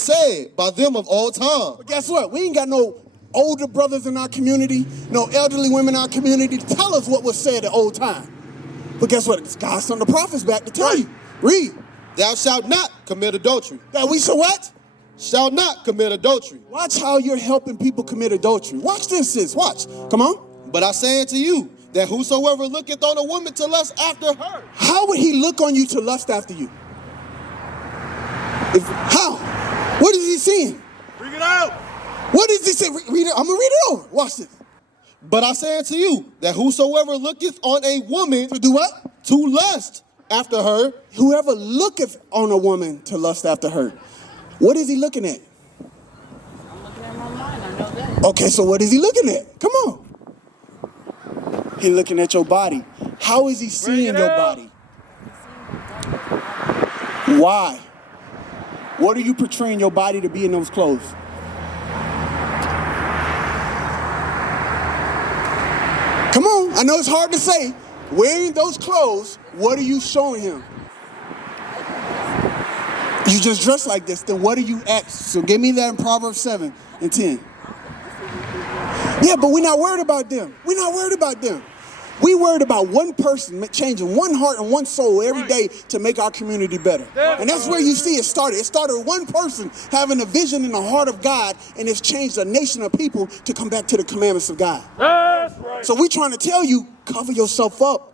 said by them of old time. But guess what? We ain't got no older brothers in our community, no elderly women in our community to tell us what was said at old time. But guess what? God sent the prophets back to tell you. Read. Thou shalt not commit adultery. That we shall what? Shall not commit adultery. Watch how you're helping people commit adultery. Watch this, sis. Watch. Come on. But I say unto you, that whosoever looketh on a woman to lust after her. How would he look on you to lust after you? How? What is he seeing? Bring it out. What does he say? Read it. I'm going to read it over. Watch this. But I say unto you, that whosoever looketh on a woman to do what? To lust after her. Whoever looketh on a woman to lust after her. What is he looking at? I'm looking at my mind. I know that. Okay, so what is he looking at? Come on. He's looking at your body. How is he seeing your body? Why? What are you portraying your body to be in those clothes? Come on. I know it's hard to say. Wearing those clothes, what are you showing him? You just dress like this, then what do you act? So give me that in Proverbs 7 and 10. Yeah, but we're not worried about them. We're not worried about them. We worried about one person changing one heart and one soul every day to make our community better. And that's where you see it started. It started with one person having a vision in the heart of God, and it's changed a nation of people to come back to the commandments of God. That's right. So we're trying to tell you, cover yourself up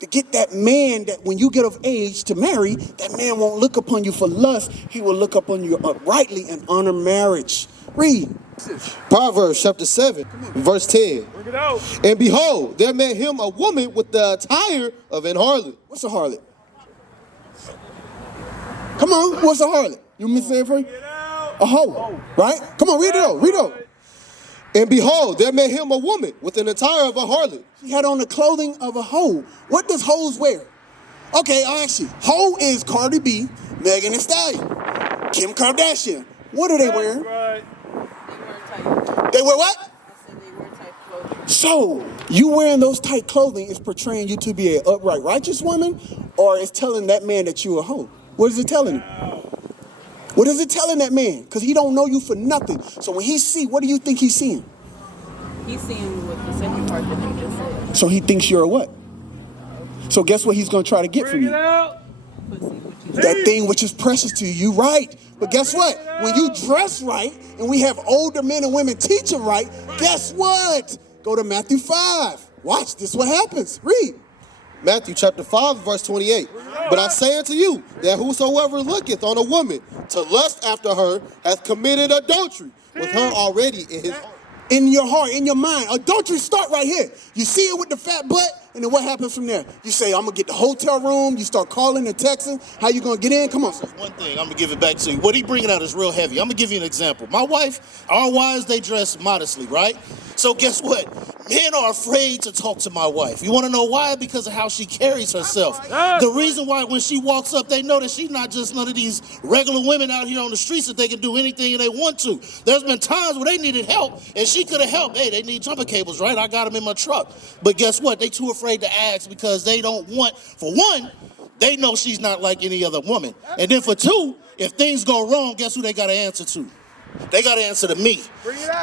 to get that man that when you get of age to marry, that man won't look upon you for lust. He will look upon you uprightly and honor marriage. Read. Proverbs chapter 7, verse 10. Bring it out. And behold, there met him a woman with the attire of an harlot. What's a harlot? Come on, what's a harlot? You want me to say it for you? A hoe, right? Come on, read it out, read it out. And behold, there met him a woman with an attire of a harlot. She had on the clothing of a hoe. What does hoes wear? Okay, I ask you. Hoe is Cardi B, Megan Thee Stallion, Kim Kardashian. What are they wearing? Right. They wear what? I said they wear tight clothing. So, you wearing those tight clothing is portraying you to be an upright, righteous woman, or it's telling that man that you a hoe? What is it telling him? What is it telling that man? Because he don't know you for nothing. So when he see, what do you think he's seeing? He's seeing with the second part that you just said. So he thinks you're a what? So guess what he's going to try to get from Bring it you? out. Pussy, what you That thing which is precious to you, right. But guess what? When you dress right, and we have older men and women teaching right, guess what? Go to Matthew 5. Watch, this is what happens. Read. Matthew chapter 5, verse 28. But I say unto you, that whosoever looketh on a woman to lust after her hath committed adultery with her already in his heart. In your heart, in your mind. Adultery start right here. You see it with the fat butt, and then what happens from there? You say, I'm going to get the hotel room. You start calling and texting. How you going to get in? Come on. One thing, I'm going to give it back to you. What he bringing out is real heavy. I'm going to give you an example. My wife, our wives, they dress modestly, right? So guess what? Men are afraid to talk to my wife. You want to know why? Because of how she carries herself. The reason why when she walks up, they know that she's not just none of these regular women out here on the streets that they can do anything they want to. There's been times where they needed help, and she could have helped. Hey, they need jumper cables, right? I got them in my truck. But guess what? They too afraid to ask because they don't want, for one, they know she's not like any other woman. And then for two, if things go wrong, guess who they got to answer to? They got to answer to me.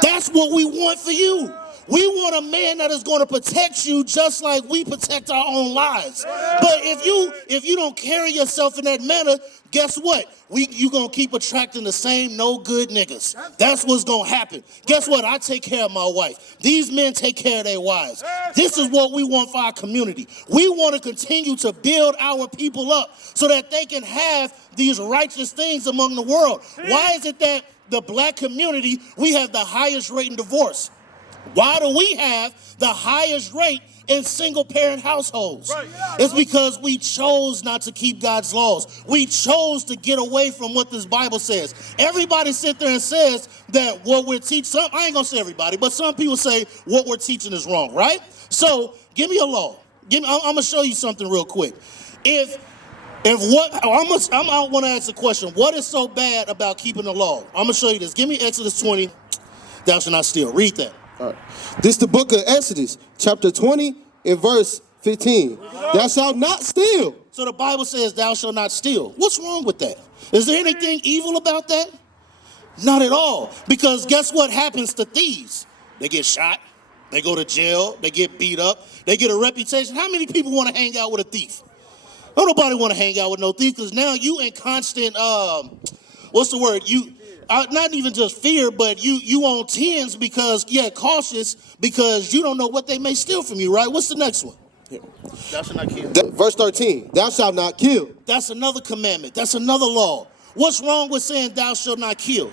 That's what we want for you. We want a man that is going to protect you just like we protect our own lives. But if you don't carry yourself in that manner, guess what? You're going to keep attracting the same no good niggas. That's what's going to happen. Guess what? I take care of my wife. These men take care of their wives. This is what we want for our community. We want to continue to build our people up so that they can have these righteous things among the world. Why is it that the black community, we have the highest rate in divorce? Why do we have the highest rate in single-parent households? It's because we chose not to keep God's laws. We chose to get away from what this Bible says. Everybody sit there and says that what we're teaching, I ain't going to say everybody, but some people say what we're teaching is wrong, right? So give me a law. I'm going to show you something real quick. I want to ask a question. What is so bad about keeping the law? I'm going to show you this. Give me Exodus 20, thou shalt not steal. Read that. All right. This is the book of Exodus, chapter 20 and verse 15. Thou shalt not steal. So the Bible says thou shalt not steal. What's wrong with that? Is there anything evil about that? Not at all. Because guess what happens to thieves? They get shot. They go to jail. They get beat up. They get a reputation. How many people want to hang out with a thief? Don't nobody want to hang out with no thief because now you in constant, what's the word? You, not even just fear, but you on tens because, cautious because you don't know what they may steal from you, right? What's the next one? Thou shalt not kill. Verse 13, thou shalt not kill. That's another commandment. That's another law. What's wrong with saying thou shalt not kill?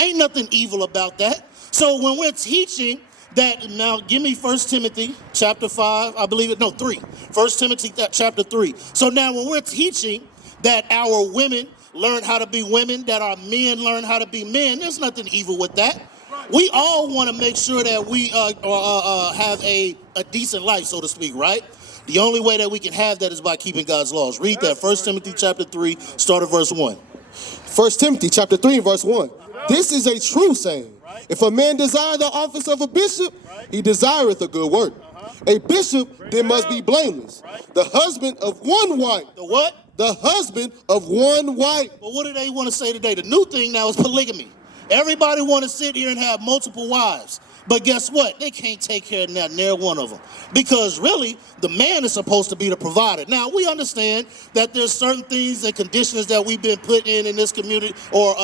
Ain't nothing evil about that. So when we're teaching that, now give me 1 Timothy chapter 5, I believe it, no, 3. 1 Timothy chapter 3. So now when we're teaching that our women learn how to be women, that our men learn how to be men, there's nothing evil with that. We all want to make sure that we have a decent life, so to speak, right? The only way that we can have that is by keeping God's laws. Read that, 1 Timothy chapter 3, start at verse 1. 1 Timothy chapter 3 and verse 1. This is a true saying. If a man desire the office of a bishop, he desireth a good work. A bishop then must be blameless, the husband of one wife. The what? The husband of one wife. But what do they want to say today? The new thing now is polygamy. Everybody want to sit here and have multiple wives. But guess what? They can't take care of near one of them. Because really, the man is supposed to be the provider. Now, we understand that there's certain things and conditions that we've been put in this community or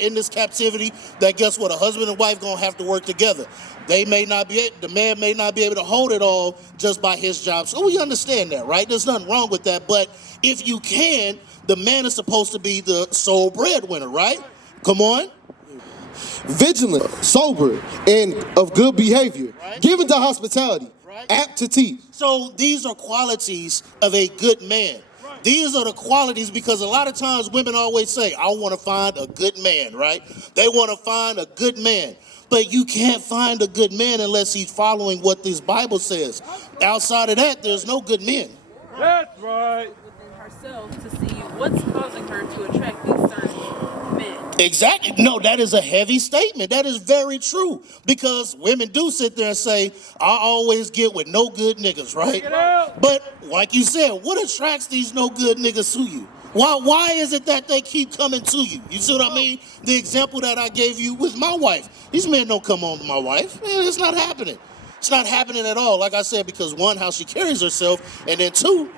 in this captivity that guess what? A husband and wife going to have to work together. The man may not be able to hold it all just by his job. So we understand that, right? There's nothing wrong with that. But if you can, the man is supposed to be the sole breadwinner, right? Come on. Vigilant, sober, and of good behavior, given to hospitality, apt to teach. So these are qualities of a good man. These are the qualities because a lot of times women always say, I want to find a good man, right? They want to find a good man. But you can't find a good man unless he's following what this Bible says. Outside of that, there's no good men. That's right. Within herself to see what's causing her to attract these certain men. Exactly. No, that is a heavy statement. That is very true. Because women do sit there and say, I always get with no good niggas, right? But like you said, what attracts these no good niggas to you? Why is it that they keep coming to you? You see what I mean? The example that I gave you with my wife. These men don't come on to my wife. Man, it's not happening. It's not happening at all. Like I said, because one, how she carries herself, and then two,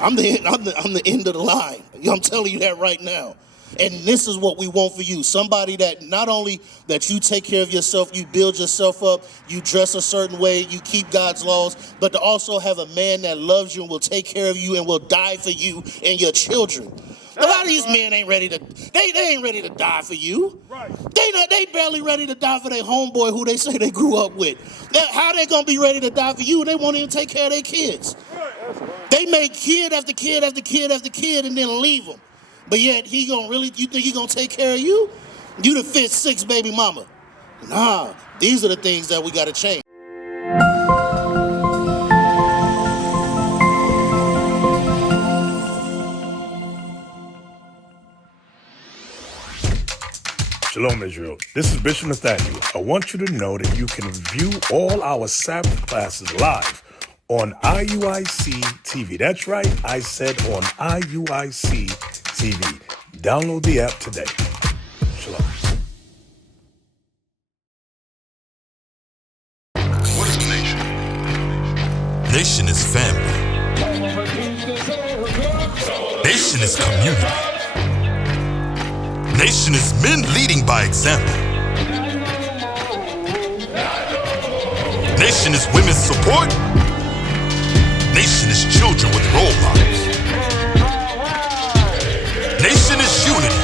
I'm the end of the line. I'm telling you that right now. And this is what we want for you. Somebody that not only that you take care of yourself, you build yourself up, you dress a certain way, you keep God's laws, but to also have a man that loves you and will take care of you and will die for you and your children. A lot of these men ain't ready to, they ain't ready to die for you. They barely ready to die for their homeboy who they say they grew up with. How they gonna be ready to die for you? They won't even take care of their kids. They make kid after kid after kid after kid and then leave them. But yet you think he gonna take care of you? You the fifth, sixth baby mama. Nah, these are the things that we gotta change. Shalom, Israel. This is Bishop Nathaniel. I want you to know that you can view all our Sabbath classes live on IUIC TV. That's right, I said on IUIC TV. Download the app today. Shalom. What is a nation? Nation is family. Nation is community. Nation is men leading by example. Nation is women's support. Nation is children with role models. Nation is unity.